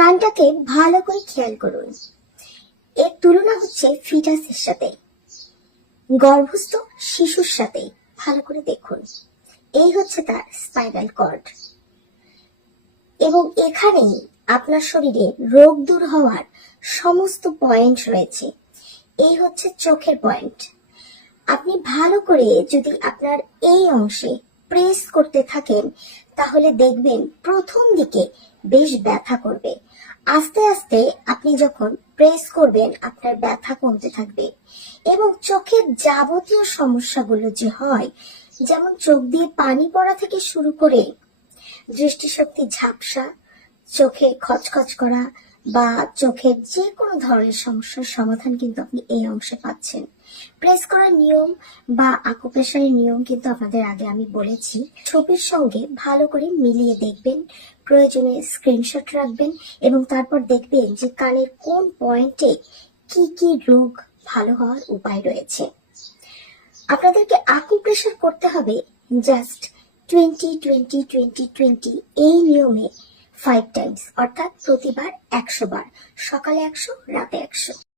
কানটাকে ভালো করে খেয়াল করুন। এর তুলনা হচ্ছে ফিটাসের সাথে, গর্ভস্থ শিশুর সাথে। ভালো করে দেখুন, এই হচ্ছে তার স্পাইনাল কর্ড, এবং এখানেই আপনার শরীরে রোগ দূর হওয়ার সমস্ত পয়েন্ট রয়েছে। এই হচ্ছে চোখের পয়েন্ট। আপনি ভালো করে যদি আপনার এই অংশে প্রেস করতে থাকেন, তাহলে দেখবেন প্রথম দিকে বেশ ব্যথা করবে। আস্তে আস্তে আপনি যখন প্রেস করবেন, আপনার ব্যথা কমতে থাকবে, এবং চোখের যাবতীয় সমস্যাগুলো যে হয়, যেমন চোখ দিয়ে পানি পড়া থেকে শুরু করে দৃষ্টিশক্তি ঝাপসা, চোখে খচখচ করা, বা চোখের যে কোনো ধরনের সমস্যার সমাধান কিন্তু আপনি এই অংশে পাচ্ছেন। প্রেস করার নিয়ম বা আকুপ্রেশারের নিয়ম কিন্তু আপনাদের আগে আমি বলেছি। ছবির সঙ্গে ভালো করে মিলিয়ে দেখবেন, প্রয়োজনে স্ক্রিনশট রাখবেন, এবং তারপর দেখবেন যে কানের কোন পয়েন্টে কি কি রোগ ভালো হওয়ার উপায় রয়েছে। আপনাদেরকে আকুপ্রেশার করতে হবে জাস্ট 20-20-20-20 এই নিয়মে 5 টাইমস, অর্থাৎ প্রতিবার 100 বার, সকালে 100, রাতে 100।